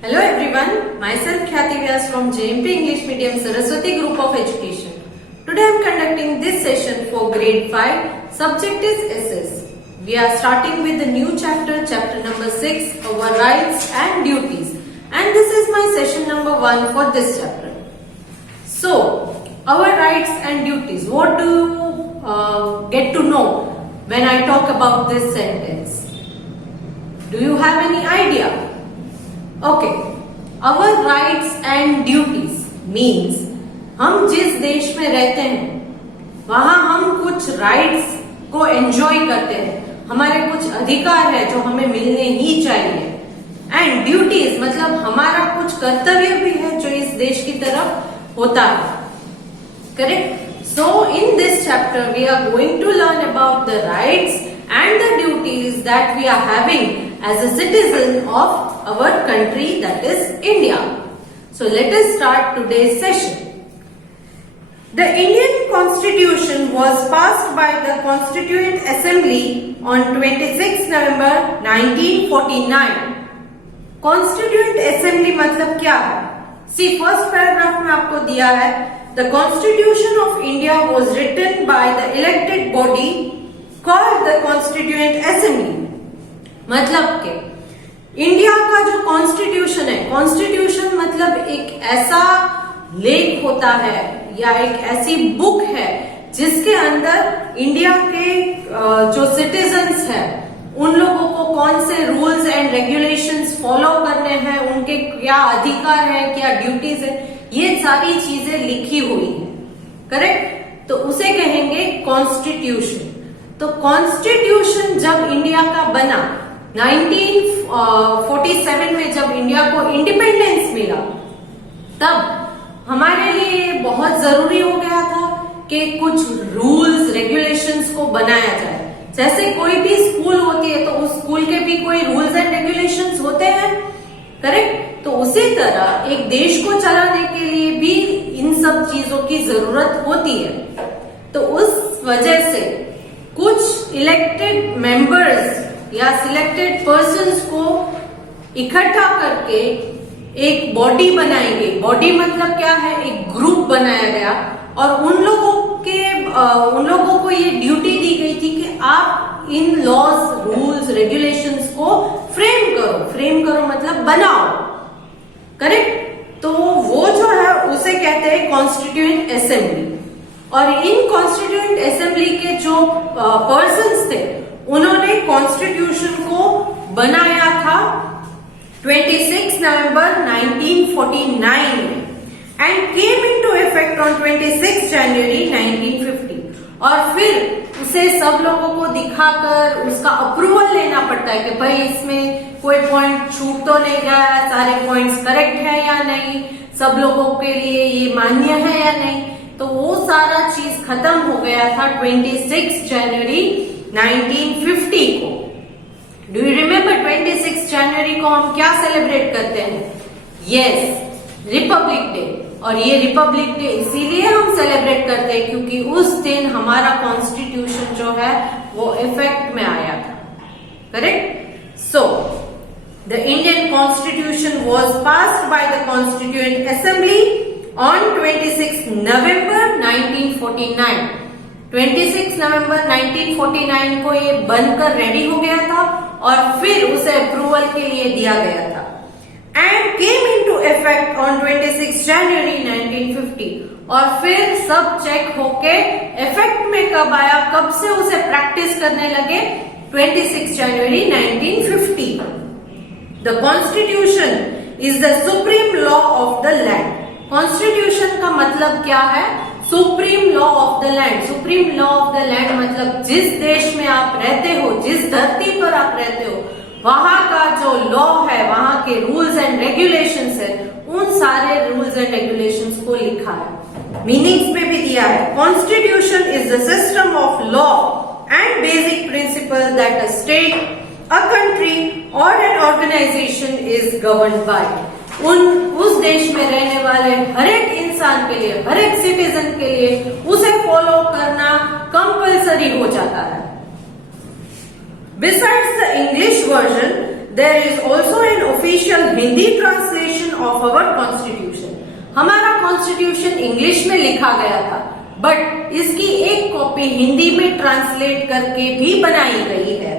Hello everyone, myself Khyati Vyas from JMP English Medium Saraswati Group of Education. Today I am conducting this session for grade 5, subject is SS. We are starting with the new chapter, chapter number 6, our rights and duties. And this is my session number 1 for this chapter. So, our rights and duties, what do you get to know when I talk about this sentence? Do you have any idea? Okay, our rights and duties means हम जिस देश में रहते हैं वहाँ हम कुछ rights को एंजॉय करते हैं, हमारे कुछ अधिकार है जो हमें मिलने ही चाहिए, एंड ड्यूटीज मतलब हमारा कुछ कर्तव्य भी है जो इस देश की तरफ होता है. Correct. So in this chapter we are going to learn about the rights and the duties that we are having as a citizen of our country, that is India. So let us start today's session. The Indian Constitution was passed by the Constituent Assembly on 26 November 1949. Constituent Assembly मतलब क्या है? See, first paragraph में आपको दिया है, the Constitution of India was written by the elected body called the Constituent Assembly. मतलब के India का जो कॉन्स्टिट्यूशन है, कॉन्स्टिट्यूशन मतलब एक ऐसा लेख होता है या एक ऐसी बुक है जिसके अंदर इंडिया के जो सिटीजन्स हैं उन लोगों को कौन से रूल्स एंड रेगुलेशंस फॉलो करने हैं, उनके क्या अधिकार है, क्या ड्यूटीज है, ये सारी चीजें लिखी हुई है. करेक्ट. तो उसे कहेंगे कॉन्स्टिट्यूशन. तो कॉन्स्टिट्यूशन जब इंडिया का बना 1947 में, जब इंडिया को इंडिपेंडेंस मिला, तब हमारे लिए बहुत जरूरी हो गया था कि कुछ रूल्स रेगुलेशंस को बनाया जाए. जैसे कोई भी स्कूल होती है तो उस स्कूल के भी कोई रूल्स एंड रेगुलेशंस होते हैं. करेक्ट. तो उसी तरह एक देश को चलाने के लिए भी इन सब चीजों की जरूरत होती है. तो उस वजह से कुछ इलेक्टेड मेंबर्स या सिलेक्टेड पर्संस को इकट्ठा करके एक बॉडी बनाई गई. बॉडी मतलब क्या है? एक ग्रुप बनाया गया और उन लोगों को ये ड्यूटी दी गई थी कि आप इन लॉज रूल्स रेगुलेशंस को फ्रेम करो. फ्रेम करो मतलब बनाओ. करेक्ट. तो वो जो है उसे कहते हैं कॉन्स्टिट्यूएंट असेंबली. और इन कॉन्स्टिट्यूएंट असेंबली के जो पर्सन्स थे उन्होंने कॉन्स्टिट्यूशन को बनाया था 26 नवंबर 1949 में and came into effect on 26 जनवरी 1950. और फिर उसे सब लोगों को दिखाकर उसका अप्रूवल लेना पड़ता है कि भाई इसमें कोई पॉइंट छूट तो नहीं गया, सारे पॉइंट्स करेक्ट है या नहीं, सब लोगों के लिए ये मान्य है या नहीं. तो वो सारा चीज खत्म हो गया था 26 जनवरी 1950 को. डू यू रिमेम्बर 26 जनवरी को हम क्या सेलिब्रेट करते हैं? Yes, Republic day. और ये रिपब्लिक डे इसीलिए हम सेलिब्रेट करते हैं क्योंकि उस दिन हमारा कॉन्स्टिट्यूशन जो है वो इफेक्ट में आया था. Correct. So the Indian constitution was passed by the constituent assembly on 26 November 1949. 26 नवंबर 1949 को ये बनकर रेडी हो गया था और फिर उसे अप्रूवल के लिए दिया गया था and came into effect on 26 जनवरी 1950. और फिर सब चेक होके इफेक्ट में कब आया, कब से उसे प्रैक्टिस करने लगे? 26 जनवरी 1950. The constitution is the supreme law of the land. Constitution का मतलब क्या है? Supreme law of the land. Supreme law of the land मतलब जिस देश में आप रहते हो, जिस धरती पर आप रहते हो, वहां का जो लॉ है, वहां के रूल्स एंड रेगुलेशंस है, उन सारे रूल्स एंड रेगुलेशंस को लिखा है. मीनिंग्स में भी दिया है. Constitution is the system of law and basic principle that a state, a country और an organisation is governed by. उस देश में रहने वाले हर एक इंसान के लिए, हर एक सिटीजन के लिए उसे फॉलो करना कंपल्सरी हो जाता है. Besides the English version, there is also an official Hindi translation of our constitution. हमारा कॉन्स्टिट्यूशन इंग्लिश में लिखा गया था, बट इसकी एक कॉपी हिंदी में ट्रांसलेट करके भी बनाई गई है.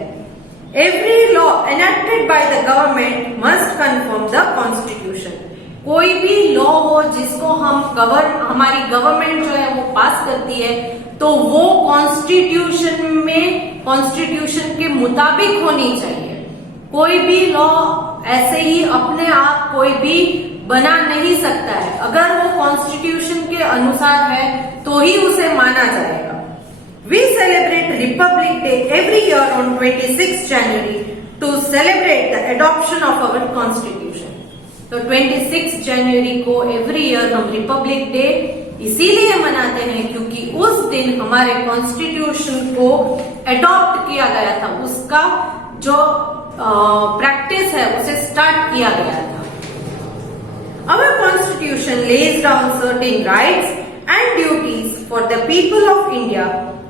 Every law enacted by the government must conform the constitution. कोई भी लॉ हो जिसको हमारी गवर्नमेंट जो है वो पास करती है, तो वो कॉन्स्टिट्यूशन के मुताबिक होनी चाहिए. कोई भी लॉ ऐसे ही अपने आप कोई भी बना नहीं सकता है. अगर वो कॉन्स्टिट्यूशन के अनुसार है तो ही उसे माना जाएगा. We celebrate Republic Day every year on 26 January to celebrate the adoption of our constitution. तो 26 जनवरी को एवरी ईयर हम रिपब्लिक डे इसीलिए मनाते हैं क्योंकि उस दिन हमारे कॉन्स्टिट्यूशन को एडॉप्ट किया गया था, उसका जो प्रैक्टिस है उसे स्टार्ट किया गया था. Our constitution lays down certain rights and duties for the people of India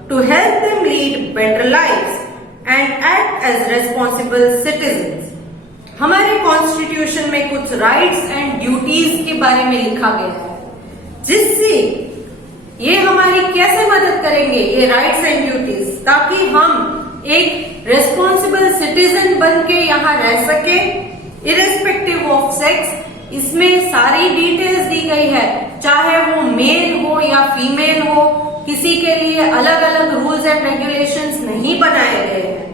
to help them lead better lives and act as responsible citizens. हमारे कॉन्स्टिट्यूशन में कुछ राइट्स एंड ड्यूटीज के बारे में लिखा गया है, जिससे ये हमारी कैसे मदद करेंगे ये राइट्स एंड ड्यूटीज, ताकि हम एक रेस्पॉन्सिबल सिटीजन बन के यहाँ रह सके इरेस्पेक्टिव ऑफ सेक्स. इसमें सारी डिटेल्स दी गई है, चाहे वो मेल हो या फीमेल हो, किसी के लिए अलग अलग रूल्स एंड रेगुलेशंस नहीं बनाए गए हैं.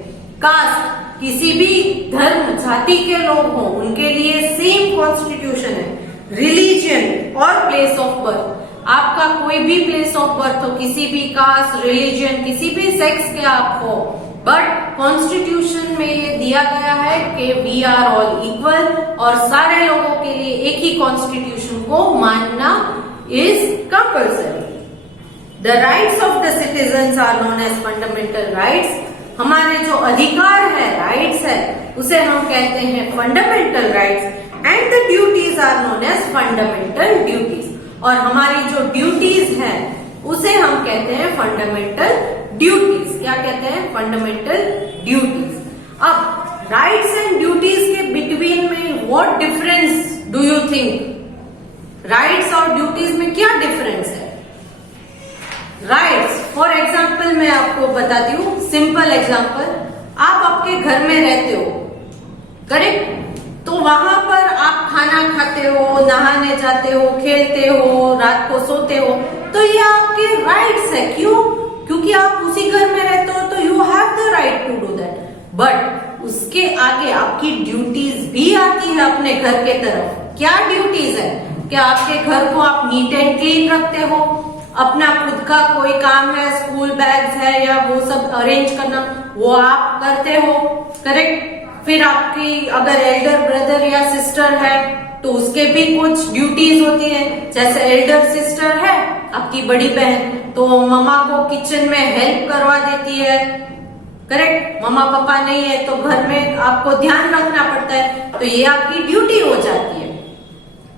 कास्ट, किसी भी धर्म जाति के लोग हों उनके लिए सेम कॉन्स्टिट्यूशन है. रिलीजन और प्लेस ऑफ बर्थ, आपका कोई भी प्लेस ऑफ बर्थ हो, किसी भी कास्ट, रिलीजन, किसी भी सेक्स के आप हो, बट कॉन्स्टिट्यूशन में ये दिया गया है कि वी आर ऑल इक्वल और सारे लोगों के लिए एक ही कॉन्स्टिट्यूशन को मानना is compulsory. The rights of the citizens are known as fundamental rights. हमारे जो अधिकार है, राइट्स है, उसे हम कहते हैं fundamental rights. And the duties are known as fundamental duties. और हमारी जो ड्यूटीज है उसे हम कहते हैं फंडामेंटल ड्यूटीज. क्या कहते हैं? Fundamental duties. अब राइट्स एंड ड्यूटीज के बिटवीन में what difference do you think? Rights और ड्यूटीज में क्या डिफरेंस है? राइट्स, फॉर एग्जाम्पल मैं आपको बताती हूँ, सिंपल एग्जाम्पल. आप आपके घर में रहते हो, करेक्ट? तो वहां पर आप खाना खाते हो, नहाने जाते हो, खेलते हो, रात को सोते हो, तो ये आपके राइट्स है. क्यों? क्योंकि आप उसी घर में रहते हो, तो you have the right to do that. But उसके आगे आपकी ड्यूटीज भी आती है अपने घर के तरफ. क्या ड्यूटीज है? कि आपके घर को आप नीट एंड क्लीन रखते हो, अपना खुद का कोई काम है, स्कूल बैग्स है या वो सब अरेंज करना, वो आप करते हो, करेक्ट? फिर आपकी अगर एल्डर ब्रदर या सिस्टर है तो उसके भी कुछ ड्यूटीज होती है. जैसे एल्डर सिस्टर है आपकी बड़ी बहन, तो मम्मा को किचन में हेल्प करवा देती है, करेक्ट? मम्मा पापा नहीं है तो घर में आपको ध्यान रखना पड़ता है, तो ये आपकी ड्यूटी हो जाती है.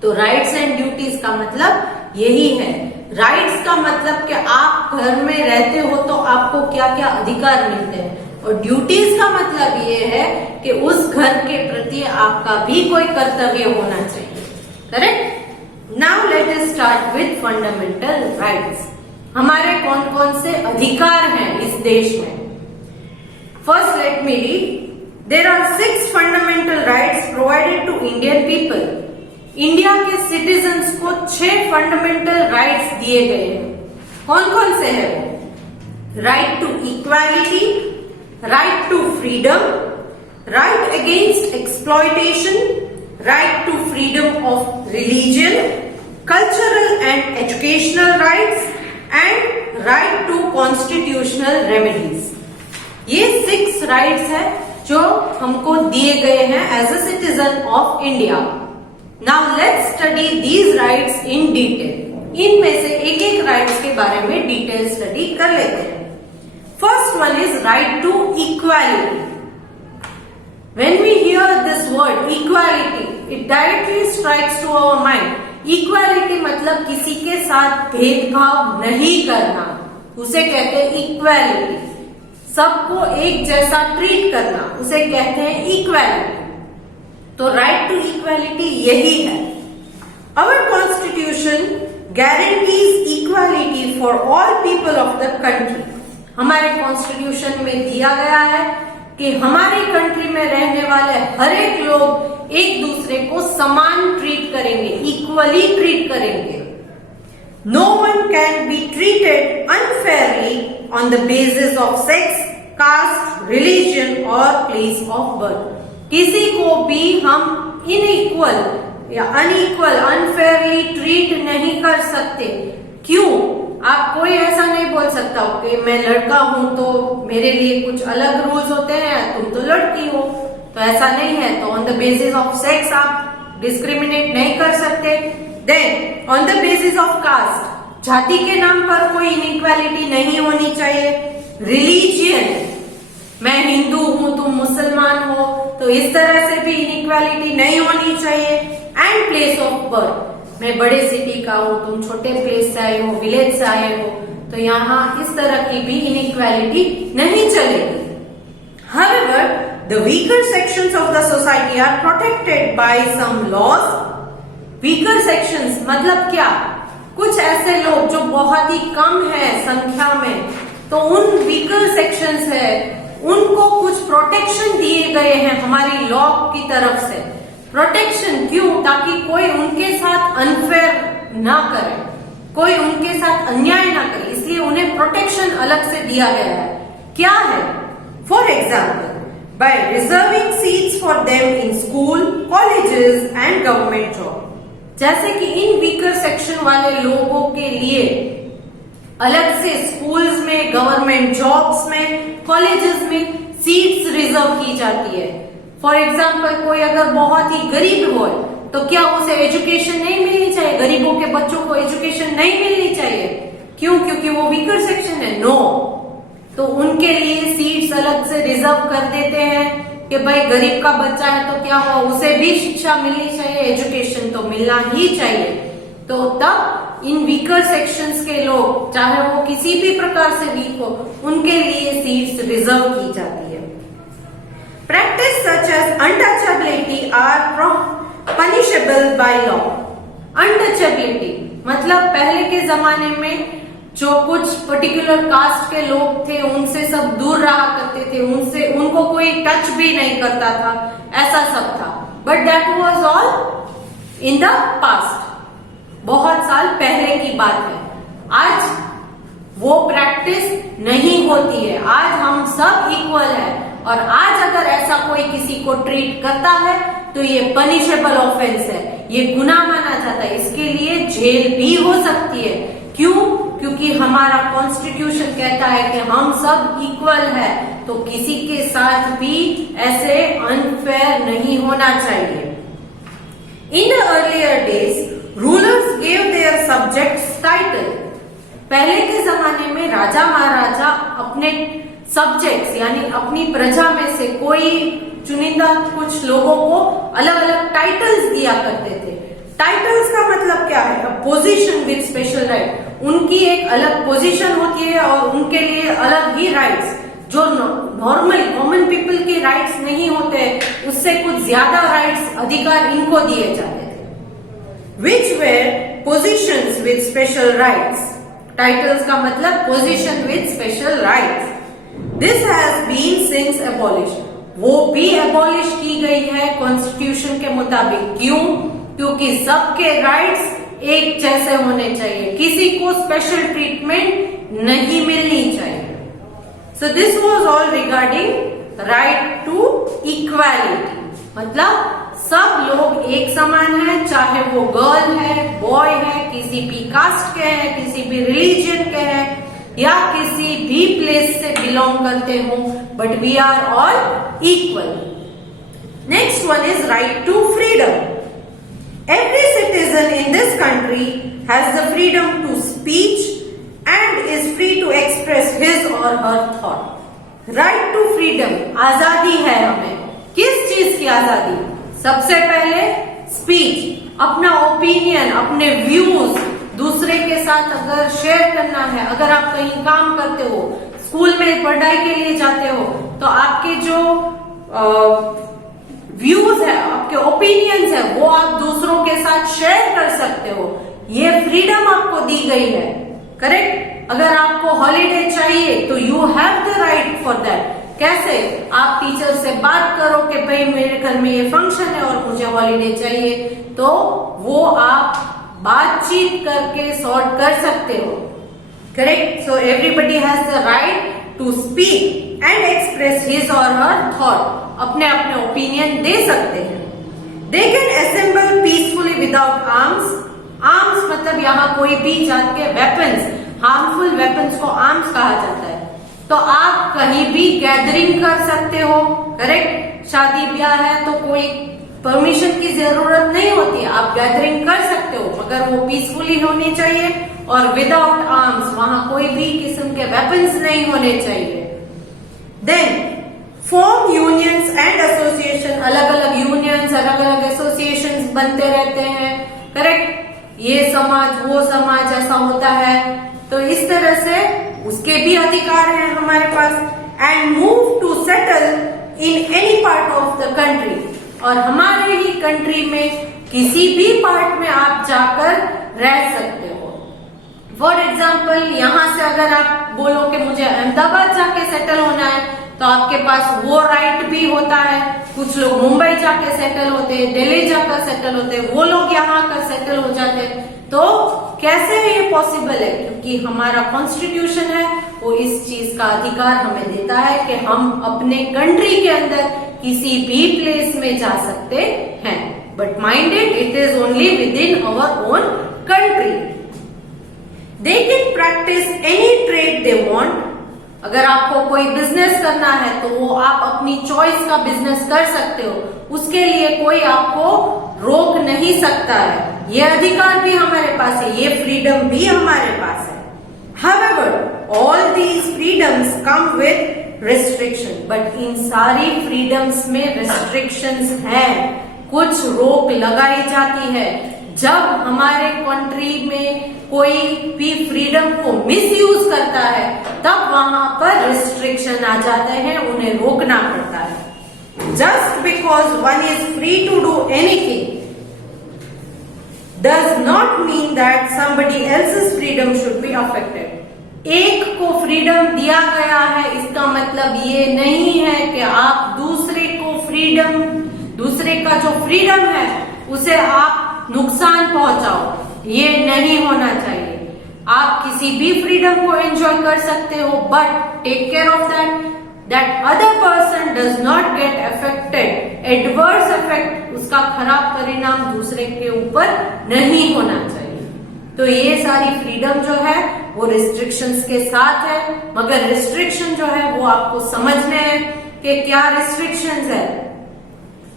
तो राइट्स एंड ड्यूटीज का मतलब यही है. राइट्स का मतलब कि आप घर में रहते हो तो आपको क्या क्या अधिकार मिलते हैं, और ड्यूटीज का मतलब ये है कि उस घर के प्रति आपका भी कोई कर्तव्य होना चाहिए, correct? Now let us start with fundamental rights. हमारे कौन कौन से अधिकार हैं इस देश में? First let me read. There are 6 fundamental rights provided to Indian people. India के सिटीजन्स को 6 फंडामेंटल राइट्स दिए गए हैं. कौन कौन से हैं वो? Right to equality, right to freedom, right against exploitation, right to freedom of religion, cultural and educational rights and right to constitutional remedies. ये 6 राइट्स है जो हमको दिए गए हैं as a citizen of India. Now let's study these rights in detail. इनमें से एक एक राइट्स के बारे में डिटेल स्टडी कर लेते हैं. First one is right to equality. When we hear this word equality, it directly strikes to our mind. Equality मतलब किसी के साथ भेदभाव नहीं करना, उसे कहते हैं इक्वालिटी. सबको एक जैसा ट्रीट करना, उसे कहते हैं इक्वालिटी. तो राइट टू इक्वालिटी यही है। Our constitution guarantees equality for all people of the country. हमारे कॉन्स्टिट्यूशन में दिया गया है कि हमारी कंट्री में रहने वाले हर एक लोग एक दूसरे को समान ट्रीट करेंगे, इक्वली ट्रीट करेंगे। No one can be treated unfairly on the basis of sex, caste, religion or place of birth. किसी को भी हम इनइक्वल या अनइक्वल, अनफेयरली ट्रीट नहीं कर सकते। क्यों? आप कोई ऐसा नहीं बोल सकता कि मैं लड़का हूं तो मेरे लिए कुछ अलग रूल्स होते हैं, तुम तो लड़की हो, तो ऐसा नहीं है। तो on the basis of sex आप डिस्क्रिमिनेट नहीं कर सकते। Then on the basis of caste, जाति के नाम पर कोई इनइक्वालिटी नहीं होनी चाहिए। रिलीजियन, मैं हिंदू हूं तुम मुसलमान हो, तो इस तरह से भी इनइक्वालिटी नहीं होनी चाहिए। एंड प्लेस ऑफ बर्थ, मैं बड़े सिटी का हूं तुम छोटे प्लेस से आए हो, विलेज से आए हो, तो यहाँ इस तरह की भी इनइक्वालिटी नहीं चलेगी। However, the weaker sections of the society are protected by some laws. Weaker sections मतलब क्या? कुछ ऐसे लोग जो बहुत ही कम है संख्या में, तो उन वीकर सेक्शंस है, उनको कुछ प्रोटेक्शन दिए गए हैं हमारी लॉ की तरफ से। प्रोटेक्शन क्यों? ताकि कोई उनके साथ अनफेयर ना करे, कोई उनके साथ अन्याय ना करे, इसलिए उन्हें प्रोटेक्शन अलग से दिया गया है। क्या है? For example, by reserving seats for them in school, colleges and government job. जैसे कि इन वीकर सेक्शन वाले लोगों के लिए अलग से स्कूल्स में, गवर्नमेंट जॉब्स में, कॉलेजेस में सीट्स रिजर्व की जाती है। फॉर एग्जाम्पल, कोई अगर बहुत ही गरीब हो तो क्या उसे एजुकेशन नहीं मिलनी चाहिए? गरीबों के बच्चों को एजुकेशन नहीं मिलनी चाहिए। क्यों? क्योंकि वो वीकर सेक्शन है। नो, तो उनके लिए सीट्स अलग से रिजर्व कर देते हैं कि भाई गरीब का बच्चा है तो क्या हुआ, उसे भी शिक्षा मिलनी चाहिए, एजुकेशन तो मिलना ही चाहिए। तो तब इन वीकर सेक्शंस के लोग, चाहे वो किसी भी प्रकार से वीक हो, उनके लिए सीट्स रिजर्व की जाती है। Practice such as untouchability are punishable by law. Untouchability मतलब पहले के जमाने में जो कुछ पर्टिकुलर कास्ट के लोग थे उनसे सब दूर रहा करते थे, उनको कोई टच भी नहीं करता था, ऐसा सब था। But that was all in the past, बहुत साल पहले की बात है। आज वो प्रैक्टिस नहीं होती है। आज हम सब इक्वल है, और आज अगर ऐसा कोई किसी को ट्रीट करता है तो ये पनिशेबल ऑफेंस है, ये गुनाह माना जाता है, इसके लिए जेल भी हो सकती है। क्यों? क्योंकि हमारा कॉन्स्टिट्यूशन कहता है कि हम सब इक्वल है, तो किसी के साथ भी ऐसे अनफेयर नहीं होना चाहिए। In the earlier days rulers gave their subjects title. पहले के जमाने में राजा महाराजा अपने सब्जेक्ट्स यानी अपनी प्रजा में से कोई चुनिंदा कुछ लोगों को अलग अलग टाइटल्स दिया करते थे। टाइटल्स का मतलब क्या है? Position with special right. उनकी एक अलग पोजीशन होती है और उनके लिए अलग ही राइट्स, जो नॉर्मल कॉमन पीपल के राइट्स नहीं होते, उससे कुछ ज्यादा राइट्स, अधिकार इनको दिए जाते थे। Which were positions with special rights. Titles का मतलब position with special rights. This has been since abolish. वो भी एबॉलिश की गई है कॉन्स्टिट्यूशन के मुताबिक। क्यों? क्योंकि सबके राइट्स एक जैसे होने चाहिए, किसी को स्पेशल ट्रीटमेंट नहीं मिलनी चाहिए। So this was all regarding right to equality. मतलब सब लोग एक समान है, चाहे वो गर्ल है, बॉय है, किसी भी कास्ट के हैं, किसी भी रिलीजन के हैं, या किसी भी प्लेस से बिलोंग करते हो, but we are all equal. Next one is right to freedom. Every citizen in this country has the freedom to speech and is free to express his or her thought. Right to freedom, आजादी है हमें। किस चीज की आजादी? सबसे पहले speech, अपना ओपिनियन, अपने व्यूज दूसरे के साथ अगर शेयर करना है, अगर आप कहीं काम करते हो, स्कूल में पढ़ाई के लिए जाते हो, तो आपके जो व्यूज है, आपके ओपिनियंस है, वो आप दूसरों के साथ शेयर कर सकते हो। ये फ्रीडम आपको दी गई है, करेक्ट। अगर आपको हॉलीडे चाहिए तो you have the right for that. कैसे? आप टीचर से बात करो कि भाई मेरे घर में ये फंक्शन है और मुझे हॉलीडे चाहिए, तो वो आप बातचीत करके सॉर्ट कर सकते हो, correct. So everybody has the right to speak and express his or her thought. अपने अपने ओपिनियन दे सकते हैं। They can assemble peacefully without arms. Arms मतलब यहाँ कोई भी जात के वेपन्स, हार्मफुल वेपन्स को आर्म्स कहा जाता है। तो आप कहीं भी गैदरिंग कर सकते हो, करेक्ट। शादी ब्याह है तो कोई परमिशन की जरूरत नहीं होती, आप गैदरिंग कर सकते हो, मगर वो पीसफुली होनी चाहिए और विदाउट आर्म्स, वहां कोई भी किस्म के वेपन्स नहीं होने चाहिए। Then form unions and association. अलग अलग यूनियंस, अलग अलग एसोसिएशंस बनते रहते हैं, करेक्ट। ये समाज वो समाज ऐसा होता है, तो इस तरह से उसके भी अधिकार हैं हमारे पास। And move to settle in any part of the country. और हमारे ही कंट्री में किसी भी पार्ट में आप जाकर रह सकते हो। फॉर एग्जाम्पल, यहाँ से अगर आप बोलो कि मुझे अहमदाबाद जाके सेटल होना है, तो आपके पास वो राइट भी होता है। कुछ लोग मुंबई जाके सेटल होते हैं, दिल्ली जाकर सेटल होते हैं, वो लोग यहाँ आकर सेटल हो जाते हैं। तो कैसे ये पॉसिबल है? क्योंकि हमारा कॉन्स्टिट्यूशन है, वो इस चीज का अधिकार हमें देता है कि हम अपने कंट्री के अंदर किसी भी प्लेस में जा सकते हैं। But mind it is only with in our own country. They can practice any trade they want. अगर आपको कोई बिजनेस करना है तो वो आप अपनी चॉइस का बिजनेस कर सकते हो, उसके लिए कोई आपको रोक नहीं सकता है। ये अधिकार भी हमारे पास है, ये फ्रीडम भी हमारे पास है। However, all these freedoms come with restriction, but इन सारी फ्रीडम्स में restrictions हैं, कुछ रोक लगाई जाती है। जब हमारे कंट्री में कोई भी फ्रीडम को मिसयूज करता है, तब वहां पर रिस्ट्रिक्शन आ जाते हैं, उन्हें रोकना पड़ता है। Just because one is free to do anything does not mean that somebody else's freedom should be affected। एक को फ्रीडम दिया गया है, इसका मतलब ये नहीं है कि आप दूसरे को फ्रीडम, दूसरे का जो फ्रीडम है उसे आप नुकसान पहुंचाओ। ये नहीं होना चाहिए। आप किसी भी फ्रीडम को एंजॉय कर सकते हो, but take care of that other person does not get affected, adverse effect, उसका खराब परिणाम दूसरे के ऊपर नहीं होना चाहिए। तो ये सारी फ्रीडम जो है वो रिस्ट्रिक्शंस के साथ है, मगर रिस्ट्रिक्शन जो है वो आपको समझने हैं कि क्या रिस्ट्रिक्शंस है।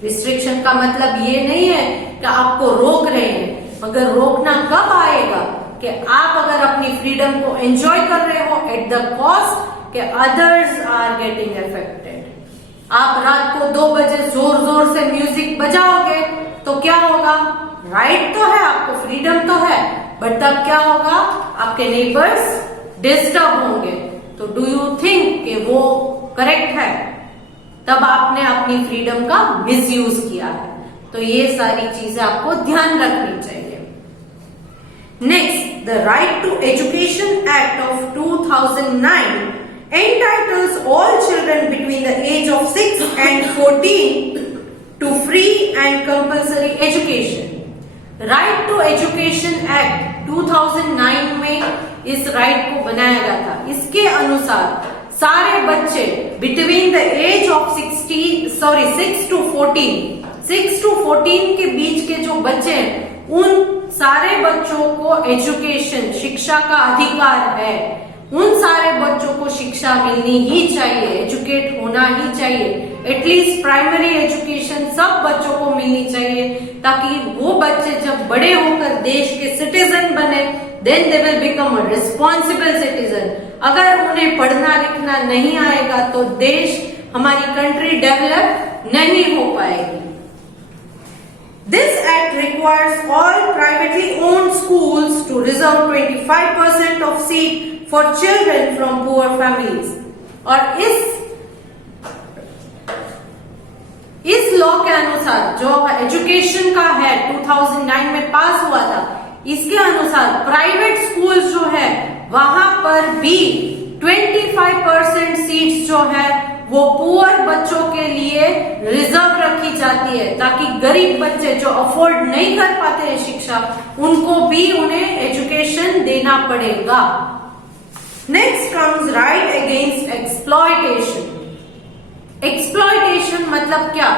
रिस्ट्रिक्शन का मतलब ये नहीं है कि आपको रोक रहे हैं, मगर रोकना कब आएगा कि आप अगर अपनी फ्रीडम को एंजॉय कर रहे हो एट द कॉस्ट कि अदर्स आर गेटिंग अफेक्टेड। आप रात को 2 बजे जोर जोर से म्यूजिक बजाओगे तो क्या होगा? राइट तो है, आपको फ्रीडम तो है, बट तब क्या होगा? आपके नेबर्स डिस्टर्ब होंगे। तो डू यू थिंक कि वो करेक्ट है? तब आपने अपनी फ्रीडम का मिसयूज किया है। तो ये सारी चीजें आपको ध्यान रखनी चाहिए। Next, the right to education act of 2009 entitles all children between the age of 6 and 14 to free and compulsory education। Right to education act 2009 में इस राइट को बनाया गया था। इसके अनुसार सारे बच्चे between the age of 6 to 14 के बीच के जो बच्चे हैं, उन सारे बच्चों को एजुकेशन, शिक्षा का अधिकार है। उन सारे बच्चों को शिक्षा मिलनी ही चाहिए, एजुकेट होना ही चाहिए। एटलीस्ट प्राइमरी एजुकेशन सब बच्चों को मिलनी चाहिए, ताकि वो बच्चे जब बड़े होकर देश के सिटीजन बने, then they will become a responsible citizen. अगर उन्हें पढ़ना लिखना नहीं आएगा तो देश, हमारी कंट्री डेवलप नहीं हो पाएगी। This act requires all privately owned schools to reserve 25% of seat for children from poor families। और इस लॉ के अनुसार जो एजुकेशन का है 2009 में पास हुआ था, इसके अनुसार प्राइवेट स्कूल जो है वहां पर भी 25% सीट्स जो है वो पुअर बच्चों के लिए रिजर्व रखी जाती है, ताकि गरीब बच्चे जो अफोर्ड नहीं कर पाते हैं शिक्षा, उनको भी उन्हें एजुकेशन देना पड़ेगा। Next comes right against exploitation. Exploitation मतलब क्या?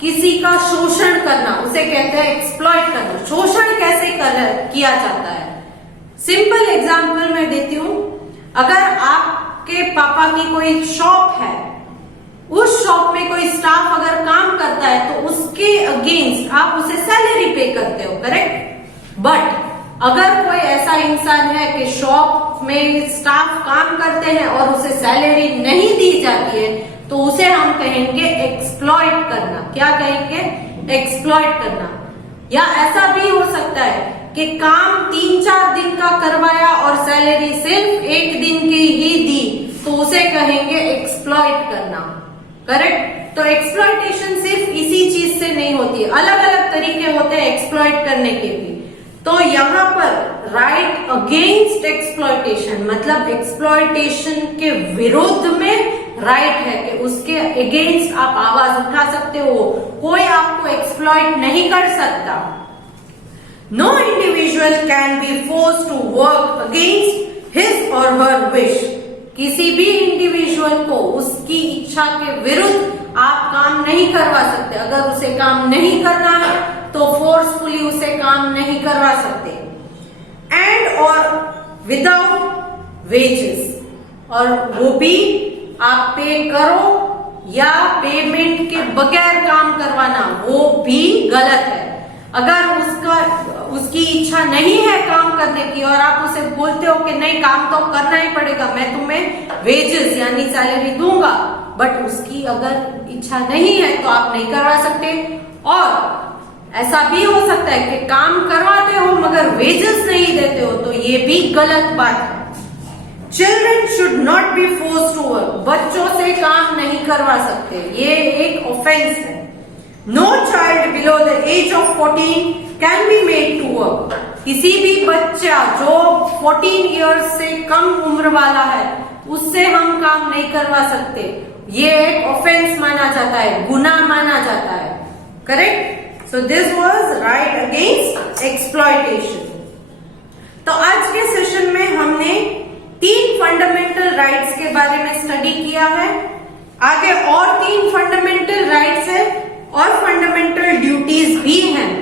किसी का शोषण करना, उसे कहते हैं एक्सप्लॉयट करना। शोषण कैसे किया जाता है? सिंपल एग्जांपल मैं देती हूं। अगर आपके पापा की कोई शॉप है, उस शॉप में कोई स्टाफ अगर काम करता है तो उसके अगेंस्ट आप उसे सैलरी पे करते हो, करेक्ट? बट अगर कोई ऐसा इंसान है कि शॉप में स्टाफ काम करते हैं और उसे सैलरी नहीं दी जाती है, तो उसे हम कहेंगे एक्सप्लॉइट करना। क्या कहेंगे? एक्सप्लॉइट करना। या ऐसा भी हो सकता है कि काम 3-4 दिन का करवाया और सैलरी सिर्फ 1 दिन की ही दी, तो उसे कहेंगे एक्सप्लॉइट करना, करेक्ट? तो एक्सप्लॉइटेशन सिर्फ इसी चीज से नहीं होती है, अलग अलग तरीके होते हैं एक्सप्लॉइट करने के भी। तो यहाँ पर राइट अगेंस्ट एक्सप्लॉइटेशन मतलब एक्सप्लॉइटेशन के विरुद्ध में राइट है कि उसके अगेंस्ट आप आवाज उठा सकते हो, कोई आपको एक्सप्लॉइट नहीं कर सकता। No individual can be forced to work against his or her wish. किसी भी इंडिविजुअल को उसकी इच्छा के विरुद्ध आप काम नहीं करवा सकते। अगर उसे काम नहीं करना है तो फोर्सफुली उसे काम नहीं करवा सकते। एंड और विदाउट वेजेस, और वो भी आप पे करो या पेमेंट के बगैर काम करवाना, वो भी गलत है। अगर उसकी इच्छा नहीं है काम करने की और आप उसे बोलते हो कि नहीं काम तो करना ही पड़ेगा, मैं तुम्हें वेजेस यानी सैलरी दूंगा, बट उसकी अगर इच्छा नहीं है तो आप नहीं करवा सकते। और ऐसा भी हो सकता है कि काम करवाते हो मगर वेजेस नहीं देते हो, तो ये भी गलत बात है। Children should not be forced to work. बच्चों से काम नहीं करवा सकते, ये एक ऑफेंस है। No child below the age of 14 can be made to work. किसी भी बच्चा जो 14 इयर्स से कम उम्र वाला है उससे हम काम नहीं करवा सकते। ये एक ऑफेंस माना जाता है, गुनाह माना जाता है, correct? So this was right against exploitation. तो आज के सेशन में हमने 3 फंडामेंटल राइट्स के बारे में स्टडी किया है। आगे और 3 फंडामेंटल राइट्स है और फंडामेंटल ड्यूटीज भी हैं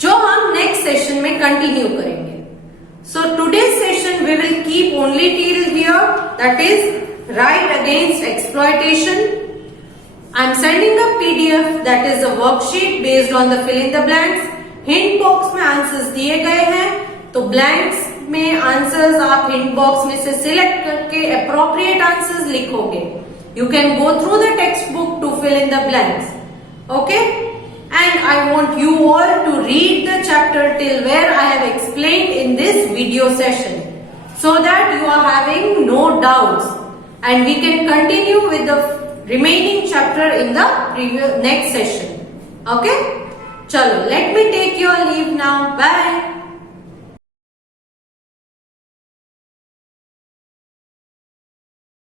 जो हम नेक्स्ट सेशन में कंटिन्यू करेंगे। So today's session we will keep only till here, that is right against exploitation. I am sending a PDF that is a worksheet based on the fill in the blanks. Hint box में answers दिए गए हैं, तो blanks में answers आप hint box में से select करके अप्रोप्रिएट आंसर्स लिखोगे। You can go through the textbook to fill in the blanks, okay? And I want you all to read the chapter till where I have explained in this video session, so that you are having no doubts, and we can continue with the remaining chapter in the next session, okay? Chalo, let me take your leave now. Bye.